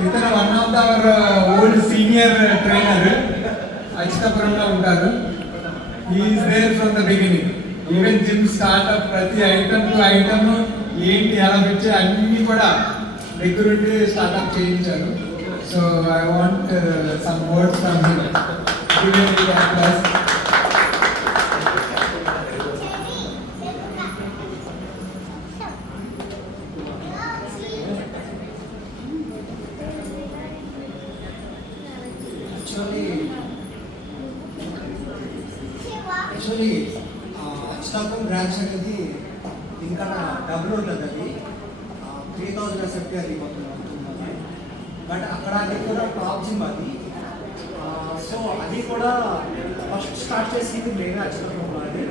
ఇతను one of our old senior trainer అచ్యుతాపురంలో ఉంటారు. Is there from the beginning. Even gym startup ప్రతి item to item ఏంటి ఎలా వచ్చే అన్నీ కూడా దగ్గరుండి స్టార్ట్అప్ చేయించారు. So I want some words from him. Actually అచ్యుతాపురం బ్రాంచ్ అనేది ఇంకా డబ్బులు ఉంటుంది. అది 3000 ఎస్ఎఫ్టీ అది మొత్తం అవుతుంది. బట్ అక్కడ అది కూడా టాప్ జిమ్ అది. సో అది కూడా ఫస్ట్ స్టార్ట్ చేసింది నేనే అచ్యుతాపురంలో. అది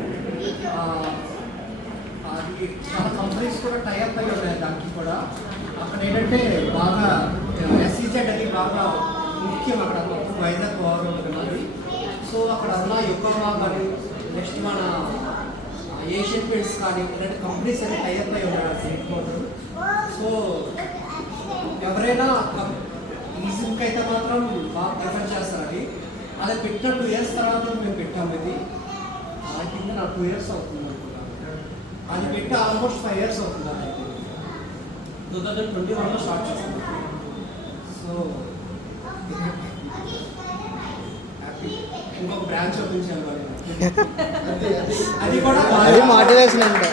చాలా కంపెనీస్ కూడా టైఅప్ అయి ఉన్నాయి దానికి కూడా. అక్కడ ఏంటంటే బాగా ఎస్ఈజెడ్ అది బాగా ముఖ్యం. అక్కడ మొత్తం వైజాగ్ పవర్ ఉంటుంది. సో అక్కడ ఉన్న యుక్కమా కానీ నెక్స్ట్ మన ఏషియన్ పెయింట్స్ కానీ ఇలాంటి కంపెనీస్ అన్ని టైఅప్ అయి ఉన్నాయి సీట్ మోటర్. సో ఎవరైనా ఈ జిమ్కి అయితే మాత్రం బాగా ప్రిఫర్ చేస్తారు. అది అదే పెట్టిన 2 years తర్వాత మేము పెట్టాము. ఇది ఆ కింద నాకు 2 years అవుతుంది అనుకుంటాను. అది పెట్టి ఆల్మోస్ట్ 5 years అవుతుంది. అది అయితే 2021లో స్టార్ట్ చేస్తాను. సో ఇంకొక బ్రాంచ్ ఓపెన్ చేయాలి. అది కూడా మోటివేషన్ అంటే